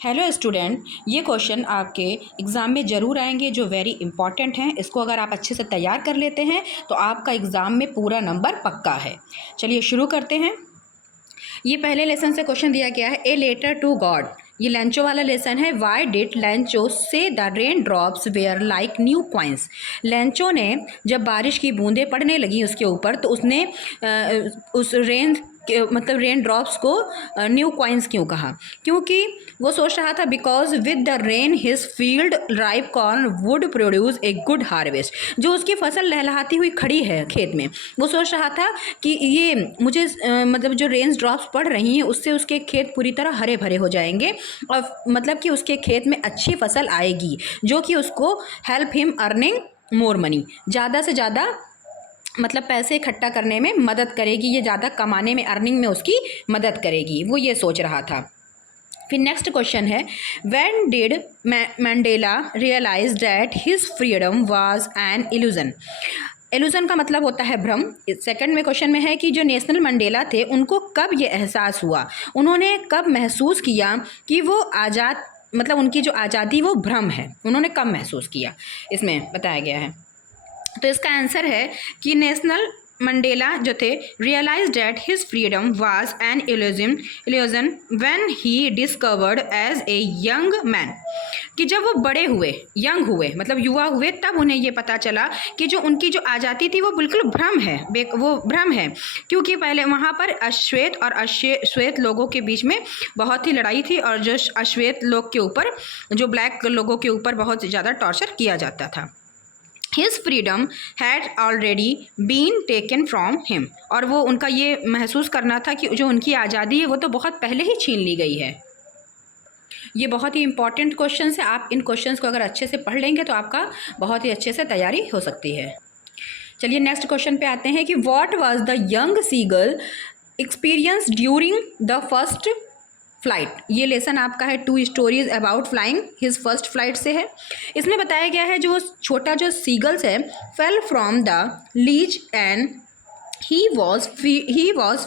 Hello student, ये question आपके exam में ज़रूर आएंगे जो वेरी इंपॉर्टेंट हैं। इसको अगर आप अच्छे से तैयार कर लेते हैं तो आपका एग्ज़ाम में पूरा नंबर पक्का है। चलिए शुरू करते हैं। ये पहले लेसन से क्वेश्चन दिया गया है, ए लेटर टू गॉड। ये लेंचो वाला लेसन है। Why did Lencho say the rain drops were like new coins. Lencho ने जब बारिश की बूंदें पड़ने लगी उसके ऊपर तो उसने उस रेन मतलब रेन ड्रॉप्स को न्यू कॉइन्स क्यों कहा? क्योंकि वो सोच रहा था because with the rain his field ripe corn would produce a good harvest. जो उसकी फसल लहलहाती हुई खड़ी है खेत में, वो सोच रहा था कि ये मुझे मतलब जो रेन ड्रॉप्स पड़ रही हैं उससे उसके खेत पूरी तरह हरे भरे हो जाएंगे और मतलब कि उसके खेत में अच्छी फसल आएगी जो कि उसको help him earning more money, ज़्यादा से ज़्यादा मतलब पैसे इकट्ठा करने में मदद करेगी, ये ज़्यादा कमाने में अर्निंग में उसकी मदद करेगी। वो ये सोच रहा था। फिर नेक्स्ट क्वेश्चन है, when did Mandela realise that his freedom was an illusion. Illusion का मतलब होता है भ्रम। सेकंड में क्वेश्चन में है कि जो नेशनल मंडेला थे उनको कब ये एहसास हुआ, उन्होंने कब महसूस किया कि वो आज़ाद मतलब उनकी जो आज़ादी वो भ्रम है, उन्होंने कब महसूस किया, इसमें बताया गया है। तो इसका आंसर है कि नेशनल मंडेला जो थे realise that his freedom was an illusion when he discovered as a young man. कि जब वो बड़े हुए, यंग हुए मतलब युवा हुए, तब उन्हें ये पता चला कि जो उनकी जो आज़ादी थी वो बिल्कुल भ्रम है, वो भ्रम है। क्योंकि पहले वहाँ पर अश्वेत और श्वेत लोगों के बीच में बहुत ही लड़ाई थी और जो अश्वेत लोग के ऊपर, जो ब्लैक लोगों के ऊपर बहुत ज़्यादा टॉर्चर किया जाता था। His freedom had already been taken from him। और वो उनका ये महसूस करना था कि जो उनकी आज़ादी है वो तो बहुत पहले ही छीन ली गई है। ये बहुत ही इंपॉर्टेंट क्वेश्चन है। आप इन क्वेश्चंस को अगर अच्छे से पढ़ लेंगे तो आपका बहुत ही अच्छे से तैयारी हो सकती है। चलिए नेक्स्ट क्वेश्चन पे आते हैं कि what was the young seagull experience during the first flight. ये लेसन आपका है 2 stories about flying his first flight से है। इसमें बताया गया है जो छोटा जो सीगल्स है fell from the lease and he was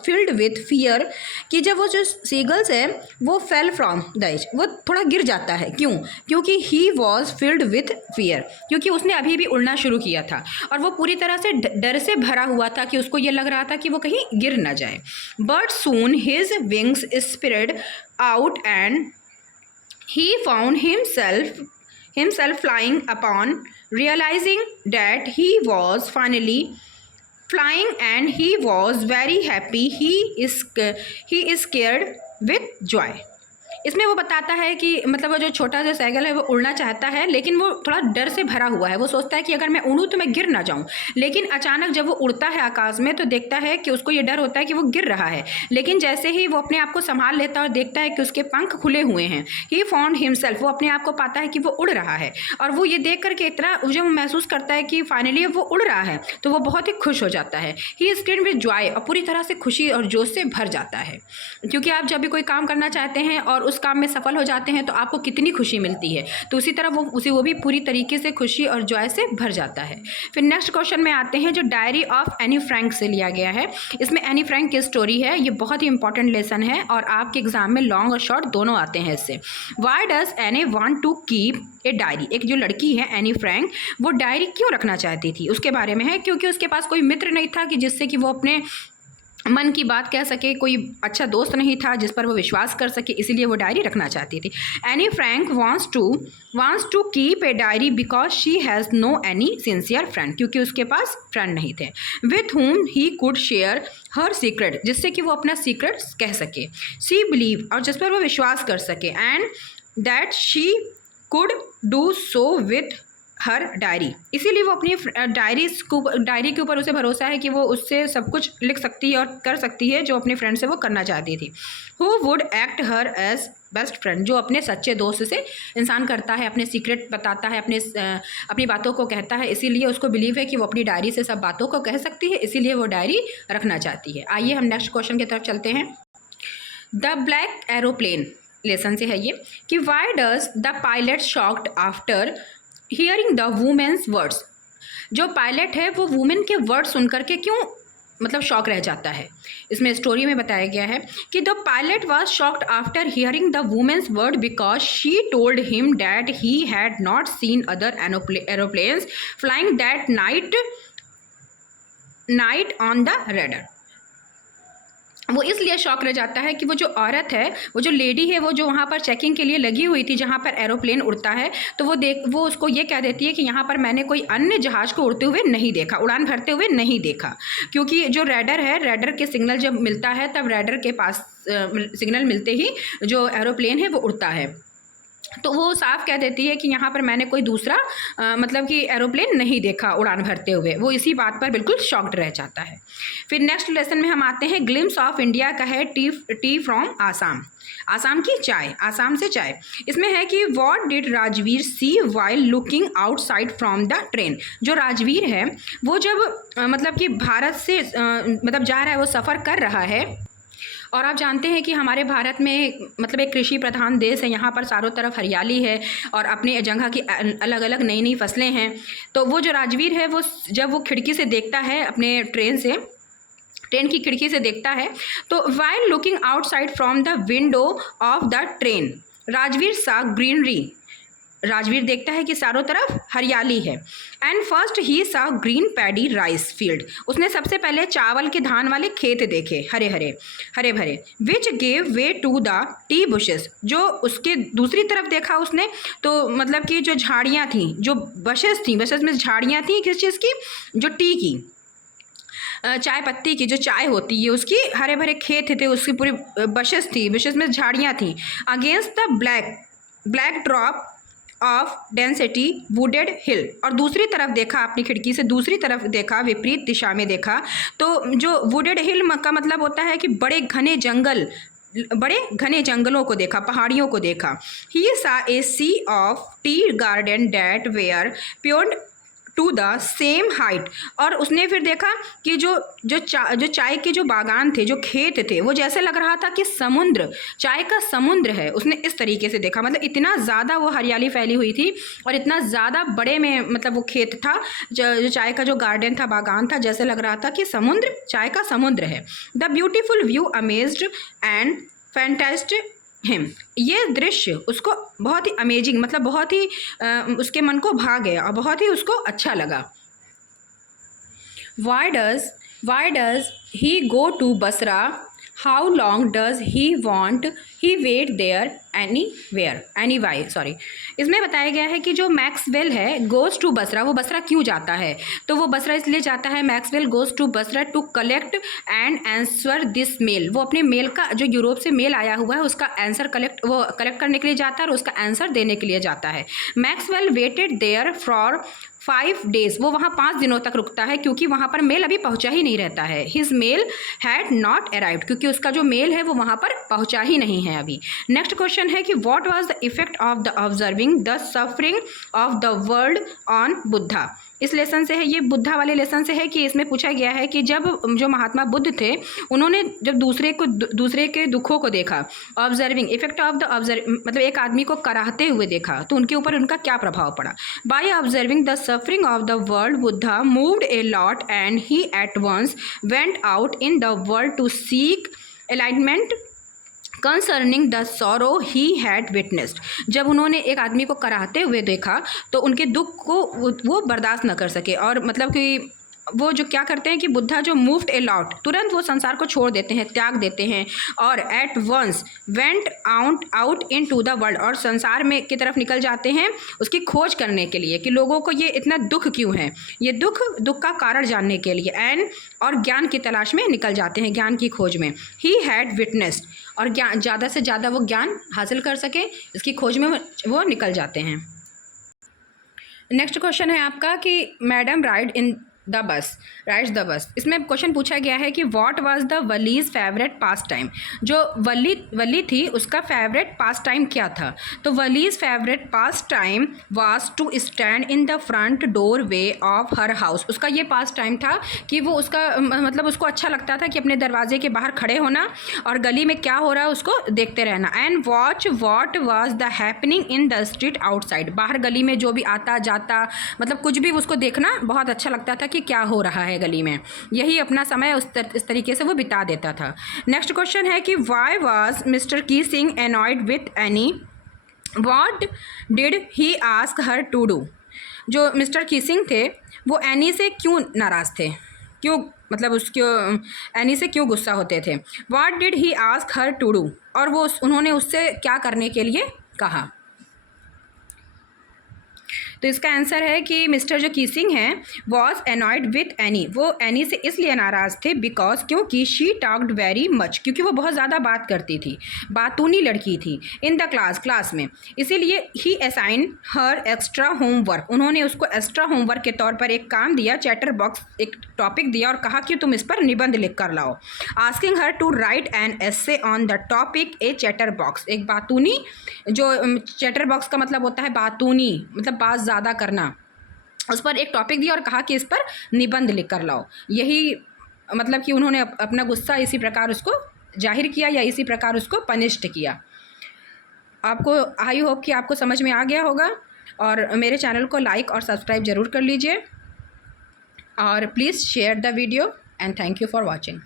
filled with fear. कि जब वो जो सीगल्स है वो फेल फ्रॉम द एज, वो थोड़ा गिर जाता है। क्यों? क्योंकि he was filled with fear, क्योंकि उसने अभी भी उड़ना शुरू किया था और वो पूरी तरह से डर से भरा हुआ था कि उसको ये लग रहा था कि वो कहीं गिर ना जाए। But soon his wings spread out and he found himself flying upon realizing that he was finally flying and he was very happy। he is scared with joy। इसमें वो बताता है कि मतलब वो जो छोटा सा साइकिल है वो उड़ना चाहता है लेकिन वो थोड़ा डर से भरा हुआ है। वो सोचता है कि अगर मैं उड़ूँ तो मैं गिर ना जाऊँ, लेकिन अचानक जब वो उड़ता है आकाश में तो देखता है कि उसको ये डर होता है कि वो गिर रहा है। लेकिन जैसे ही वो अपने आप को संभाल लेता है और देखता है कि उसके पंख खुले हुए हैं, ही फाउंड हिमसेल्फ, वो अपने आप को पाता है कि वो उड़ रहा है। और वो ये देख करके इतना जब महसूस करता है कि फाइनली वो उड़ रहा है तो वो बहुत ही खुश हो जाता है। He is filled with Joy, और पूरी तरह से खुशी और जोश से भर जाता है। क्योंकि आप जब भी कोई काम करना चाहते हैं और उस काम में सफल हो जाते हैं तो आपको कितनी खुशी मिलती है, तो उसी तरह वो भी पूरी तरीके से खुशी और जॉय से भर जाता है। फिर नेक्स्ट क्वेश्चन में आते हैं जो डायरी ऑफ एनी फ्रैंक से लिया गया है। इसमें एनी फ्रैंक की स्टोरी है। ये बहुत ही इंपॉर्टेंट लेसन है और आपके एग्जाम में लॉन्ग और शॉर्ट दोनों आते हैं इससे। Why does Anne want to keep a diary. एक जो लड़की है एनी फ्रैंक, वो डायरी क्यों रखना चाहती थी उसके बारे में है। क्योंकि उसके पास कोई मित्र नहीं था कि जिससे कि वो अपने मन की बात कह सके, कोई अच्छा दोस्त नहीं था जिस पर वो विश्वास कर सके, इसीलिए वो डायरी रखना चाहती थी। Anne Frank wants to keep a diary because she has no any sincere friend. क्योंकि उसके पास फ्रेंड नहीं थे। With whom he could share her secret, जिससे कि वो अपना सीक्रेट कह सके। सी बिलीव, और जिस पर वो विश्वास कर सके। And that she could do so with her diary, इसीलिए वो अपनी डायरी के ऊपर उसे भरोसा है कि वो उससे सब कुछ लिख सकती है और कर सकती है जो अपने फ्रेंड से वो करना चाहती थी। Who would act her as best friend, जो अपने सच्चे दोस्त से इंसान करता है, अपने सीक्रेट बताता है, अपनी बातों को कहता है। इसीलिए उसको बिलीव है कि वो अपनी डायरी से सब बातों को कह सकती है, इसीलिए वो डायरी रखना चाहती है। आइए हम नेक्स्ट क्वेश्चन की तरफ चलते हैं। द ब्लैक एरोप्लेन लेसन से है ये कि why does the pilot shocked after hearing the woman's words. जो पायलट है वो वुमेन के वर्ड सुन करके क्यों मतलब शॉक रह जाता है। इसमें स्टोरी में बताया गया है कि the pilot was shocked after hearing the woman's word because she told him that he had not seen other aeroplanes flying that night on the radar. वो इसलिए शॉक रह जाता है कि वो जो औरत है, वो जो लेडी है, वो जो वहाँ पर चेकिंग के लिए लगी हुई थी जहाँ पर एरोप्लेन उड़ता है, तो वो उसको ये कह देती है कि यहाँ पर मैंने कोई अन्य जहाज़ को उड़ते हुए नहीं देखा, उड़ान भरते हुए नहीं देखा। क्योंकि जो रेडर है, रेडर के सिग्नल जब मिलता है तब रेडर के पास सिग्नल मिलते ही जो एरोप्लेन है वो उड़ता है। तो वो साफ कह देती है कि यहाँ पर मैंने कोई दूसरा मतलब कि एरोप्लेन नहीं देखा उड़ान भरते हुए। वो इसी बात पर बिल्कुल शॉक्ड रह जाता है। फिर नेक्स्ट लेसन में हम आते हैं, ग्लिम्स ऑफ इंडिया का है टी फ्रॉम आसाम। आसाम की चाय, आसाम से चाय। इसमें है कि what did Rajvir see while looking outside from the train. जो राजवीर है वो जब मतलब कि भारत से मतलब जा रहा है, वो सफ़र कर रहा है, और आप जानते हैं कि हमारे भारत में मतलब एक कृषि प्रधान देश है, यहाँ पर चारों तरफ हरियाली है और अपने जगह की अलग अलग नई नई फसलें हैं। तो वो जो राजवीर है वो जब वो खिड़की से देखता है, अपने ट्रेन की खिड़की से देखता है, तो while looking outside from the window of the train Rajveer सा ग्रीनरी। राजवीर देखता है कि चारों तरफ हरियाली है। एंड फर्स्ट ही सा ग्रीन पैडी राइस फील्ड। उसने सबसे पहले चावल के धान वाले खेत देखे, हरे भरे। Which gave way to the tea bushes. जो उसके दूसरी तरफ देखा उसने, तो मतलब कि जो झाड़ियाँ थीं, जो बशेस थीं, बशेस में झाड़ियाँ थीं किस चीज़ की, जो टी की, चाय पत्ती की जो चाय होती है उसकी, हरे भरे खेत थे, उसकी पूरी बशेस थी, बशेस में झाड़ियाँ थीं। Against the black drop of density wooded hill. और दूसरी तरफ देखा, अपनी खिड़की से दूसरी तरफ देखा, विपरीत दिशा में देखा, तो जो वुडेड हिल का मतलब होता है कि बड़े घने जंगलों को देखा, पहाड़ियों को देखा। He saw a sea of tea garden that were pruned to the same height. और उसने फिर देखा कि जो चाय के जो बागान थे, जो खेत थे, वो जैसे लग रहा था कि समुद्र, चाय का समुद्र है। उसने इस तरीके से देखा, मतलब इतना ज़्यादा वो हरियाली फैली हुई थी और इतना ज़्यादा बड़े में मतलब वो खेत था, जो चाय का जो गार्डन था, बागान था, जैसे लग रहा था कि समुद्र, चाय का समुद्र है। The beautiful view amazed and fantastic him. ये दृश्य उसको बहुत ही अमेजिंग, मतलब बहुत ही उसके मन को भा गया और बहुत ही उसको अच्छा लगा। Why does he go to Basra? How long does he want he wait there anyway? इसमें बताया गया है कि जो मैक्सवेल है गोज़ टू बसरा, वो बसरा क्यों जाता है? तो वो बसरा इसलिए जाता है, Maxwell goes to Basra to collect and answer this mail. वो अपने मेल का, जो यूरोप से मेल आया हुआ है, उसका आंसर कलेक्ट करने के लिए जाता है और उसका आंसर देने के लिए जाता है। Maxwell waited there for 5 days। वो वहाँ 5 दिनों तक रुकता है क्योंकि वहाँ पर मेल अभी पहुँचा ही नहीं रहता है। His mail had not arrived, क्योंकि उसका जो मेल है वो वहाँ पर पहुँचा ही नहीं है अभी। नेक्स्ट क्वेश्चन है कि what was the effect of the observing the suffering of the world on Buddha. इस लेसन से है, ये बुद्धा वाले लेसन से है कि इसमें पूछा गया है कि जब जो महात्मा बुद्ध थे, उन्होंने जब दूसरे के दुखों को देखा, ऑब्जर्विंग इफेक्ट ऑफ द मतलब एक आदमी को कराहते हुए देखा, तो उनके ऊपर उनका क्या प्रभाव पड़ा। By observing the suffering of the world Buddha moved a lot and he at once went out in the world to seek alignment concerning the sorrow he had witnessed. जब उन्होंने एक आदमी को कराहते हुए देखा तो उनके दुख को वो बर्दाश्त न कर सके, और मतलब कि वो जो क्या करते हैं कि बुद्धा जो मूव्ड ए लॉट, तुरंत वो संसार को छोड़ देते हैं, त्याग देते हैं, और at once went out into the world, और संसार में की तरफ निकल जाते हैं उसकी खोज करने के लिए कि लोगों को ये इतना दुख क्यों है, ये दुख का कारण जानने के लिए, एंड और ज्ञान की तलाश में निकल जाते हैं, ज्ञान की खोज में। ही हैड विटनेस्ड, और ज्ञान ज़्यादा से ज़्यादा वो ज्ञान हासिल कर सके, इसकी खोज में वो निकल जाते हैं। नेक्स्ट क्वेश्चन है आपका कि मैडम राइड्स द बस। इसमें क्वेश्चन पूछा गया है कि what was the Valli's favourite pastime. जो वली थी उसका फेवरेट पास टाइम क्या था? तो Valli's favourite pastime was to stand in the front doorway of her house. उसका ये पास टाइम था कि वो उसका मतलब उसको अच्छा लगता था कि अपने दरवाजे के बाहर खड़े होना और गली में क्या हो रहा है उसको देखते रहना। And watch what was the happening in the street outside. बाहर गली में जो भी आता जाता, मतलब कुछ भी उसको देखना बहुत अच्छा लगता था कि कि क्या हो रहा है गली में, यही अपना समय इस तरीके से वो बिता देता था। नेक्स्ट क्वेश्चन है कि why was Mr Keesing annoyed with Annie, what did he ask her to do. जो मिस्टर कीसिंग थे वो एनी से क्यों नाराज़ थे, क्यों मतलब उसके एनी से क्यों गुस्सा होते थे। What did he ask her to do, और वो उन्होंने उससे क्या करने के लिए कहा। तो इसका आंसर है कि मिस्टर जो कीसिंग हैं वॉज एनॉयड विथ एनी, वो एनी से इसलिए नाराज़ थे बिकॉज क्योंकि शी टॉक्ड वेरी मच, क्योंकि वो बहुत ज़्यादा बात करती थी, बातूनी लड़की थी, इन द क्लास में, इसीलिए ही असाइन हर एक्स्ट्रा होमवर्क, उन्होंने उसको एक्स्ट्रा होमवर्क के तौर पर एक काम दिया, चैटर बॉक्स एक टॉपिक दिया और कहा कि तुम इस पर निबंध लिख कर लाओ। Asking her to write an essay on the topic a chatterbox, एक बातूनी, जो चैटर बॉक्स का मतलब होता है बातूनी, मतलब बात ज़्यादा करना, उस पर एक टॉपिक दिया और कहा कि इस पर निबंध लिख कर लाओ। यही मतलब कि उन्होंने अपना गुस्सा इसी प्रकार उसको जाहिर किया या इसी प्रकार उसको पनिश्ड किया। आपको आई होप कि आपको समझ में आ गया होगा, और मेरे चैनल को लाइक और सब्सक्राइब ज़रूर कर लीजिए, और please share the video and thank you for watching.